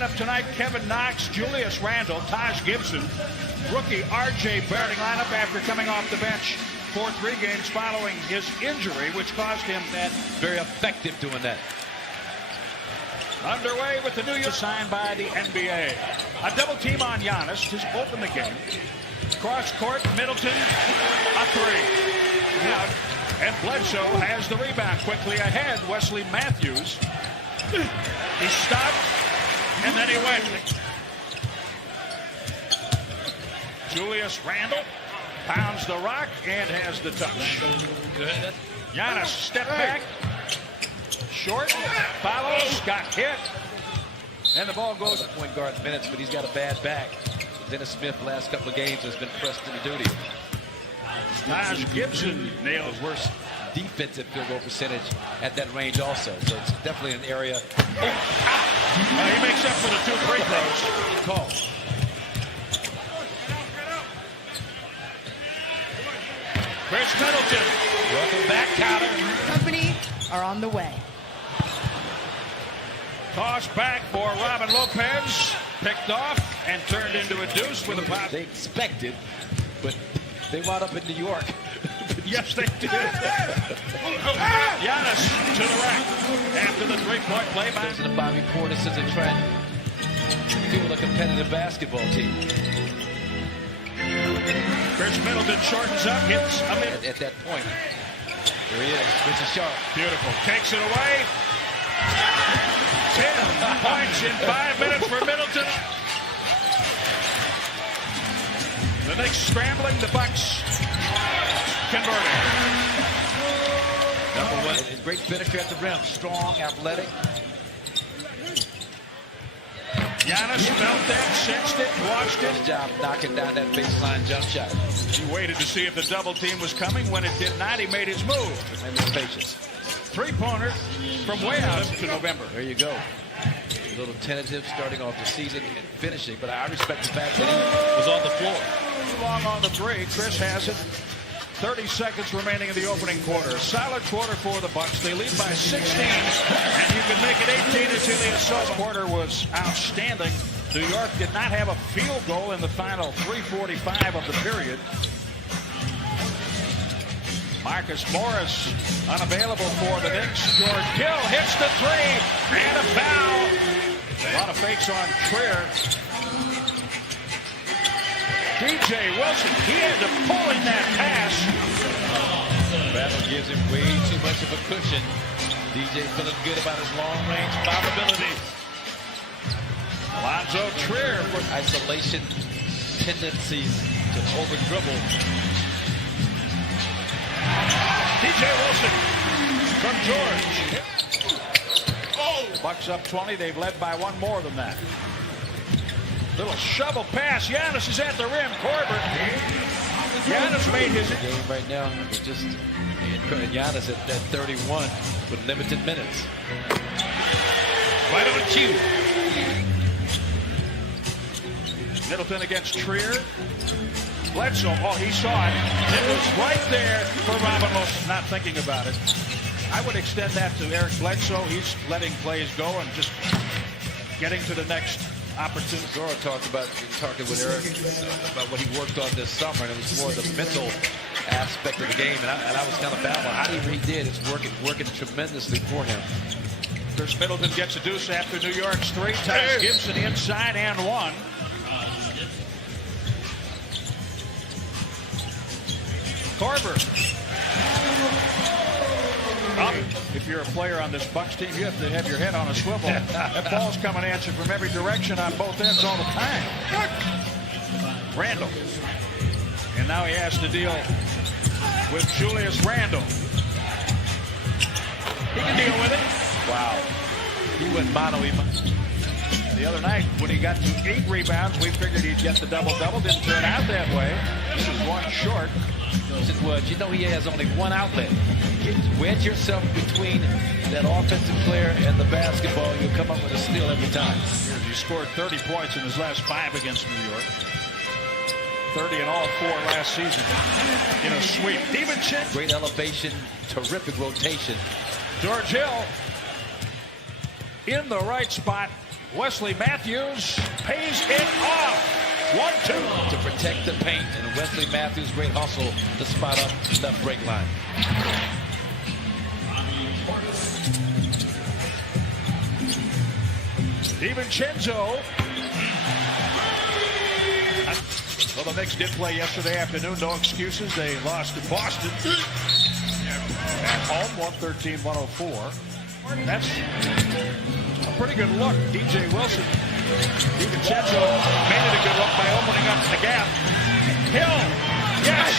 lineup tonight: Kevin Knox, Julius Randle, Taj Gibson, rookie R.J. Barrett lineup after coming off the bench for 3 games following his injury, which caused him that. Very effective doing that. Underway with the New York signed by the NBA. A double team on Giannis to open the game. Cross court, Middleton, a 3. Out, and Bledsoe has the rebound quickly ahead. Wesley Matthews. He stopped, and then he went. Julius Randle pounds the rock and has the touch. Giannis step back. Short, follows, got hit, and the ball goes. Point guard minutes, but he's got a bad back. Dennis Smith, last couple of games, has been pressed into duty. Taj Gibson nails worst defensive field goal percentage at that range also. So it's definitely an area. He makes up for the 2 free throws. Good call. Chris Middleton. Welcome back, counter. Company are on the way. Toss back for Robin Lopez. Picked off and turned into a deuce with a pop. They expected, but they wound up in New York. Yes, they did. Giannis to the rack after the 3-point play by Bobby Portis is a trend. Feel a competitive basketball team. Chris Middleton shortens up, hits a mid. At that point, there he is. It's a sharp. Beautiful. Takes it away. 10 points in 5 minutes for Middleton. The Knicks scrambling, the Bucks converting. Number 1, a great finisher at the rim. Strong, athletic. Giannis felt that, sensed it, watched it. Good job knocking down that baseline jump shot. He waited to see if the double team was coming. When it did not, he made his move. And his patience. 3-pointer from way out to November. There you go. A little tentative starting off the season and finishing, but I respect the fact that he was on the floor. Too long on the 3. Chris has it. 30 seconds remaining in the opening quarter. A solid quarter for the Bucks. They lead by 16, and you can make it 18 as Ilias Sosa. Quarter was outstanding. New York did not have a field goal in the final 3:45 of the period. Marcus Morris unavailable for the Knicks. George Hill hits the 3 and a foul. A lot of fakes on Trier. DJ Wilson, he had to pull in that pass. Battle gives him way too much of a cushion. DJ feeling good about his long-range possibilities. Alonzo Trier for isolation tendencies to over-dribble. DJ Wilson from George. Bucks up 20. They've led by 1 more than that. Little shovel pass. Giannis is at the rim. Corbett. Giannis made his game right now. Just Giannis at 31 with limited minutes. Right on cue. Middleton against Trier. Bledsoe, oh, he saw it. It was right there for Robin Lopez. Not thinking about it. I would extend that to Eric Bledsoe. He's letting plays go and just getting to the next opportunity. Zora talking with Eric about what he worked on this summer, and it was more the mental aspect of the game. And I was kind of baffled. However he did, it's working tremendously for him. Chris Middleton gets a deuce after New York's 3. Taj Gibson inside and 1. Korver. If you're a player on this Bucks team, you have to have your head on a swivel. That ball's coming at you from every direction on both ends all the time. Randle. And now he has to deal with Julius Randle. He can deal with it. Wow. He went mono. The other night, when he got to 8 rebounds, we figured he'd get the double-double. Didn't turn out that way. This is 1 short. You know he has only 1 outlet. Wedge yourself between that offensive player and the basketball. You'll come up with a steal every time. He scored 30 points in his last 5 against New York. 30 in all 4 last season in a sweep. Stevenson. Great elevation, terrific rotation. George Hill in the right spot Wesley Matthews pays it off. 1-2. To protect the paint, and Wesley Matthews, great hustle to spot up left break line. DiVincenzo. Well, the Knicks did play yesterday afternoon. No excuses. They lost to Boston at home, 113-104. That's a pretty good look. DJ Wilson. DiVincenzo made it a good look by opening up the gap. Hill. Yes.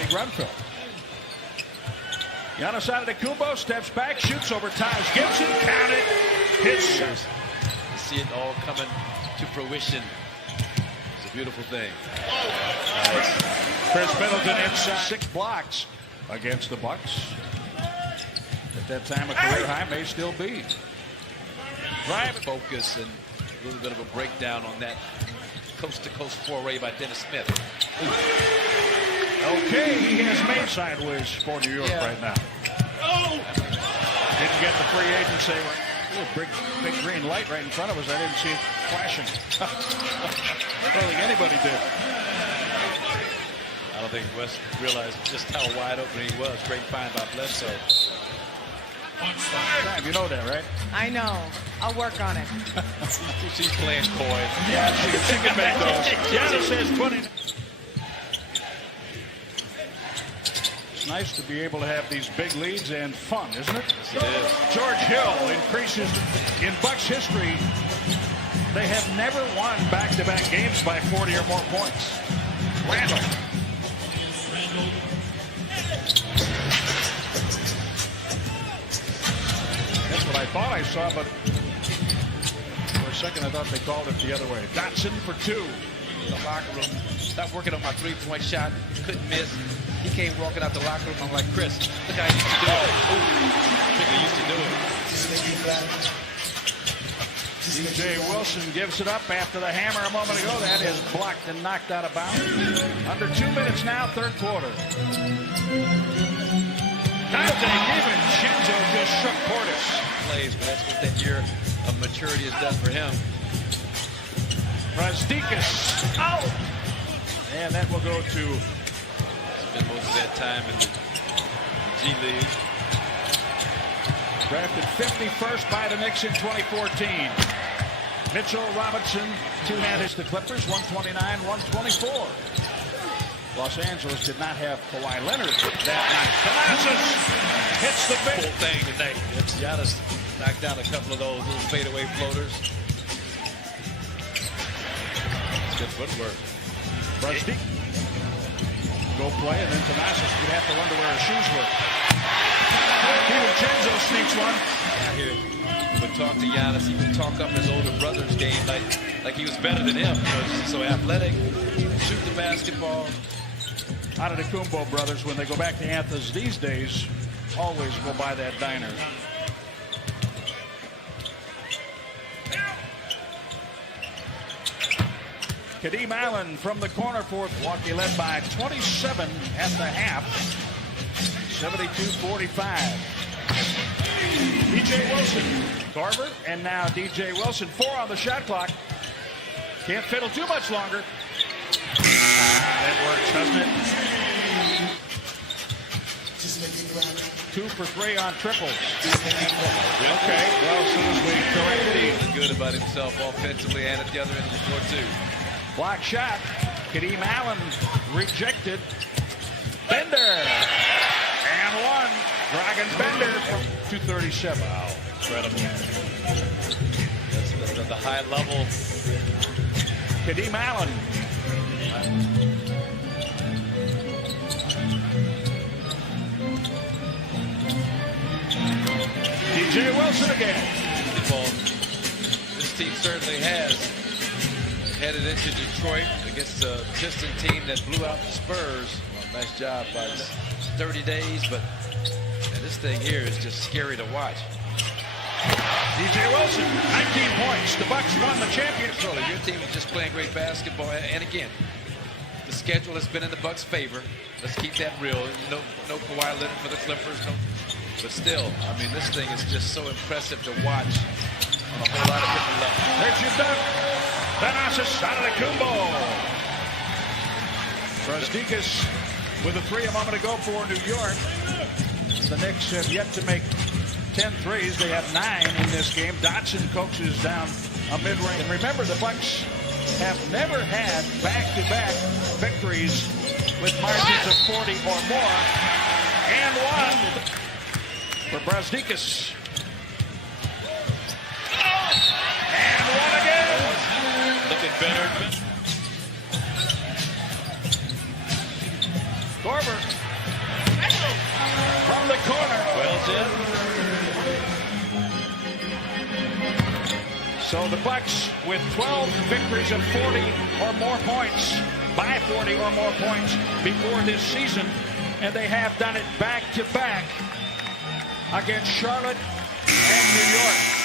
Big run fill. Giannis Antetokounmpo steps back, shoots over Taj Gibson. Count it. Hits. You see it all coming to fruition. It's a beautiful thing. Nice. Chris Middleton inside 6 blocks against the Bucks. At that time, a career high may still be. Drive focus and a little bit of a breakdown on that coast-to-coast foray by Dennis Smith. Okay, he has made sideways for New York right now. Didn't get the free agency. Big green light right in front of us. I didn't see it flashing. I don't think anybody did. I don't think West realized just how wide open he was. Great find by Bledsoe. You know that, right? I know. I'll work on it. She's playing coy. Yeah, she can make those. Giannis says 20. It's nice to be able to have these big leads and fun, isn't it? Yes, it is. George Hill increases in Bucks history. They have never won back-to-back games by 40 or more points. Randall. That's what I thought I saw, but for a second I thought they called it the other way. Dotson for 2. In the locker room, stopped working on my three-point shot, couldn't miss. He came walking out the locker room. I'm like, Chris, look how he used to do it. He used to do it. DJ Wilson gives it up after the hammer a moment ago. That is blocked and knocked out of bounds. Under 2 minutes now, third quarter. DiVincenzo just shook Portis. Plays, but that's what that year of maturity has done for him. Razdikas out. And that will go to Spent most of that time in the G League. drafted 51st by the Knicks in 2014. Mitchell Robinson, two-handed the Clippers, 129-124. Los Angeles did not have Kawhi Leonard that night. Thanasis hits the big Full thing today. It's Giannis knocked down a couple of those little fadeaway floaters. Good footwork. Rusty. Go play, and then Thanasis would have to wonder where his shoes were. DiVincenzo sneaks one. Out here, he would talk to Giannis. He would talk up his older brother's game like he was better than him. You know, just so athletic, shoot the basketball. Antetokounmpo brothers, when they go back to Athens these days, always go by that diner. Kadeem Allen from the corner for Milwaukee, led by 27 at the half. 72-45. DJ Wilson, Carver, and now DJ Wilson. 4 on the shot clock. Can't fiddle too much longer. That works, doesn't it? 2 for 3 on triples. Okay, well, as soon as we correct it, Feeling good about himself offensively and at the other end of the floor, too. block shot. Kadeem Allen rejected. Bender. And 1. Dragon Bender from 237. Wow, incredible. That's the high level. Kadeem Allen. DJ Wilson again. This team certainly has headed into Detroit against a Piston team that blew out the Spurs. Well, nice job by 30 days, but man, this thing here is just scary to watch. DJ Wilson, 19 points. The Bucks won the championship. So your team is just playing great basketball, and again, the schedule has been in the Bucks' favor. Let's keep that real. No Kawhi Leonard for the Clippers. But still, I mean, this thing is just so impressive to watch on a whole lot of different levels. There's your dunk. Thanasis Antetokounmpo. Brazdeikis with a three a moment ago for New York. The Knicks have yet to make 10 threes. They have 9 in this game. Dotson coaches down a mid-range. And remember, the Bucks have never had back-to-back victories with margins of 40 or more. And one for Brazdeikis. And one again. Looking better. Korver from the corner. Wells in. So the Bucks with 12 victories of 40 or more points, by 40 or more points before this season, and they have done it back to back against Charlotte and New York.